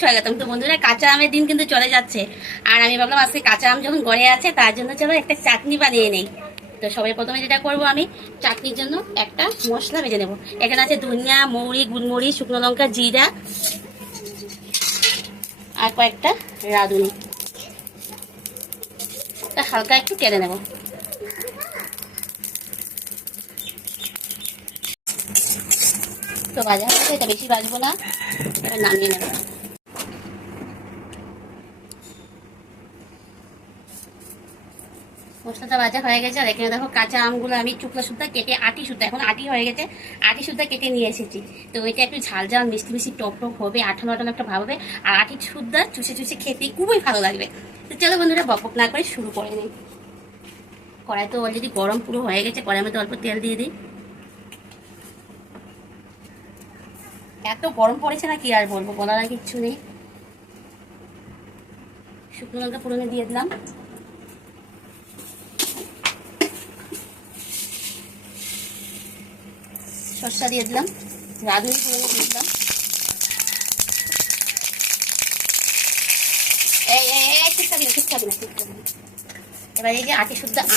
স্বাগতম তো বন্ধুরা, কাঁচা আমের দিন কিন্তু চলে যাচ্ছে। আর আমি ভাবলাম, আজকে কাঁচা আম যখন গড়ে আছে, তার জন্য চলো একটা চাটনি বানিয়ে নেই। তো সবাই প্রথমে যেটা করব আমি, চাটনির জন্য একটা মশলা ভেজে নেব। এখানে আছে ধনিয়া, মৌরি গুলমরিচ শুকনো লঙ্কা, জিরা আর কয়েকটা রাঁধুনি। তা হালকা একটু কেটে নেব। তো বাজার হয়ে এটা বেশি বাজবো না, এবার নামিয়ে নেব। মশলাটা ভাজা হয়ে গেছে, আর এখানে দেখো কাঁচা আমগুলো আমি চুকলা সুদ্ধা কেটে আটি সুদ্ধা, এখন আটি হয়ে গেছে, আটি সুদ্ধা কেটে নিয়ে এসেছি। তো ওইটা একটু ঝাল ঝাল, মিষ্টি মিষ্টি, টক টক হবে আঠানো আঠানো একটা ভাব হবে, আর আটি সুদ্ধা চুষে চুষে খেতে খুবই ভালো লাগবে। তো চলো বন্ধুরা বকবক না করে শুরু করে নিই। কড়াই তো অলরেডি গরম পুরো হয়ে গেছে কড়াই মধ্যে অল্প তেল দিয়ে দিই। এত গরম পড়েছে না কি আর বলব, বলার আর কিচ্ছু নেই। শুকনো লঙ্কা পুরনো দিয়ে দিলাম। সর্ষা দিয়ে দিলাম রাঁধুনি পুরো দিয়ে দিলাম। এবার এই যে আটি শুদ্ধ আম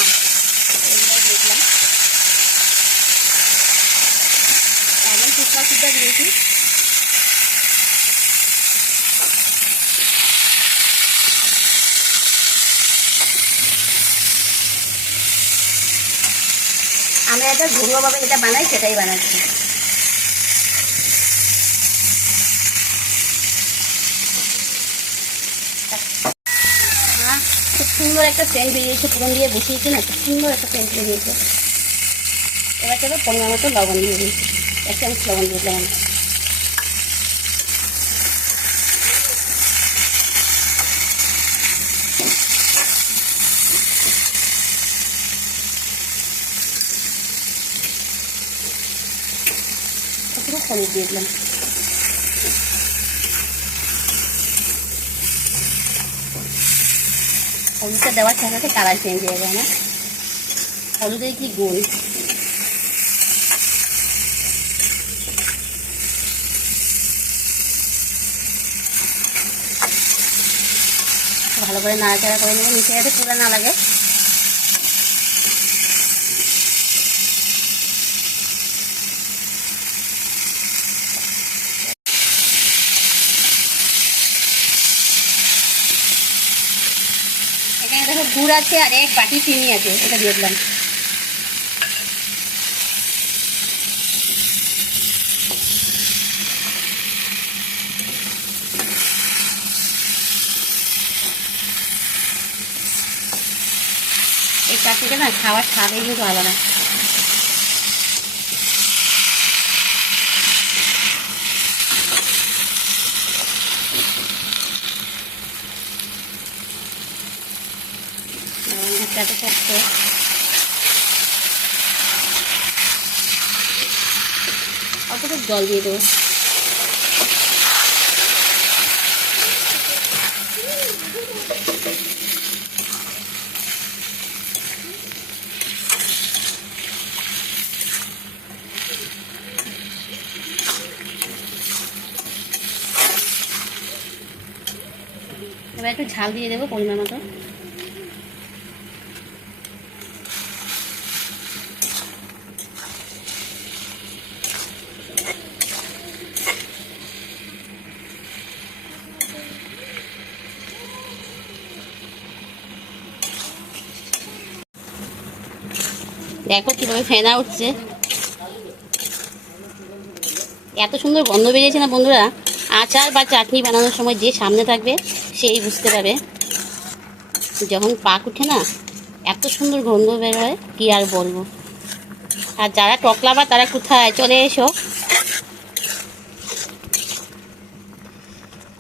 দিয়েছি। আমরা এটা ঘরোয়াভাবে যেটা বানাই সেটাই বানাচ্ছি। খুব সুন্দর একটা সেন্ট বেরিয়েছে, পুরন দিয়ে বসিয়েছি না, খুব সুন্দর একটা সেন্ট বেরিয়েছে। এবার চলো পনেরো মতো লবণ দিয়ে দিই। এক চামচ লবণ দিয়ে পনির দিয়ে দিলাম। হলুদটা দেওয়ার সাথে সাথে কালার চেঞ্জ হয়ে যায় না। হলুদের কি গোল ভালো করে নাড়াচাড়া করে নেব নিচে যাতে পুরো না লাগে এখানে দেখো গুড় আছে আর এক বাটি চিনি আছে, এটা দিয়ে দিলাম। এই চাটনিটা না খাওয়ার স্বাদই কিন্তু আলাদা লবণটাতে থাকতো। অতটুকু জল দিয়ে দেবো। এবার একটু ঝাল দিয়ে দেবো পরিমাণ মতো। দেখো কীভাবে ফেনা উঠছে। এত সুন্দর গন্ধ বেরিয়েছে না বন্ধুরা? আচার বা চাটনি বানানোর সময় যে সামনে থাকবে, সেই বুঝতে পারবে। যখন পাক উঠে না, এত সুন্দর গন্ধ বের হয় কি আর বলব। আর যারা টকলাবা তারা কোথায়? চলে এসো।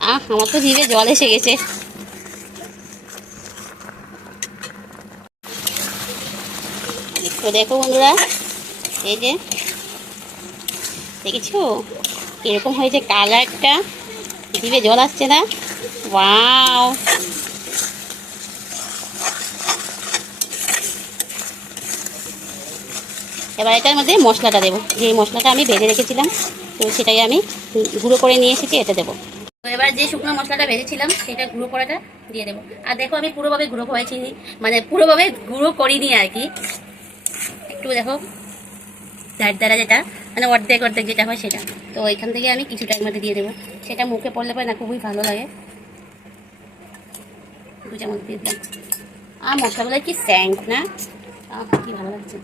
আহ, আমার তো জিভে জল এসে গেছে। তো দেখো বন্ধুরা, এই যে, দেখেছ? এরকম হয়েছে কালারটা জিভে জল আসছে না? ওয়াও! এবার এটার মধ্যে মশলাটা দেবো। যে মশলাটা আমি বেঁধে রেখেছিলাম, তো সেটাই আমি গুঁড়ো করে নিয়ে এসেছি এটা দেবো। এবার যে শুকনো মশলাটা ভেজেছিলাম, সেটা গুঁড়ো করাটা দিয়ে দেবো। আর দেখো আমি পুরোভাবে গুঁড়ো করেছি মানে পুরোভাবে গুঁড়ো করিনি আর কি। একটু দেখো চার দ্বারা যেটা মানে অর্ধেক অর্ধেক যেটা হয় সেটা। তো এখান থেকে আমি কিছুটা এর মধ্যে দিয়ে দেবো। সেটা মুখে পড়লে পরে না খুবই ভালো লাগে। চামচ দিয়ে দিলাম। আর মশলাগুলো কি স্যাঙ্ক না? কি ভালো লাগছে।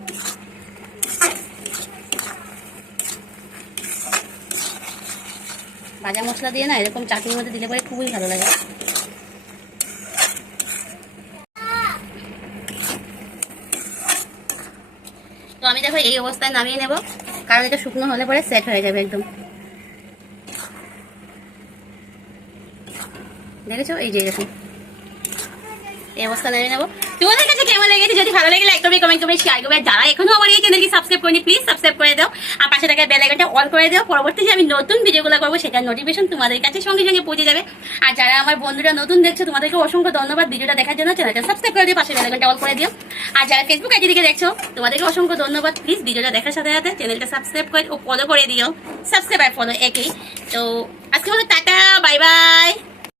ভাজা মশলা দিয়ে না এরকম চাটনির মধ্যে দিলে পরে খুবই ভালো লাগে। তো আমি দেখো এই অবস্থায় নামিয়ে নেব। কারণ এটা শুকনো হলে পরে সেট হয়ে যাবে একদম। দেখেছ? এই যে এরকম। এই অবস্থা নামিয়ে নেব। তোমাদের কাছে কেমন লেগেছে? যদি ভালো লাগে লাইক করবে কমেন্ট করবে শেয়ার করবে। যারা এখনও আমার এই চ্যানেলকে সাবস্ক্রাইব করেনি প্লিজ সাবস্ক্রাইব করে দাও। আর পাশে থাকা বেল অল করে দেওয়া পরবর্তী যে আমি নতুন ভিডিওগুলো করব, সেটার নোটিফিকেশন তোমাদের কাছে সঙ্গে সঙ্গে পৌঁছে যাবে। আর যারা আমার বন্ধুরা নতুন দেখছ, তোমাদেরকে অসংখ্য ধন্যবাদ ভিডিওটা দেখার জন্য। চ্যানেলটা সাবস্ক্রাইব করে দিও, পাশে বেল আইকনটা অল করে দিও। আর যারা ফেসবুক আইডি থেকে দেখছ, তোমাদেরকে অসংখ্য ধন্যবাদ। প্লিজ ভিডিওটা দেখার সাথে সাথে চ্যানেলটা সাবস্ক্রাইব করে ও ফলো করে দিও। সাবস্ক্রাইব আর ফলো একই। তো আজকে হলো টাটা বাই বাই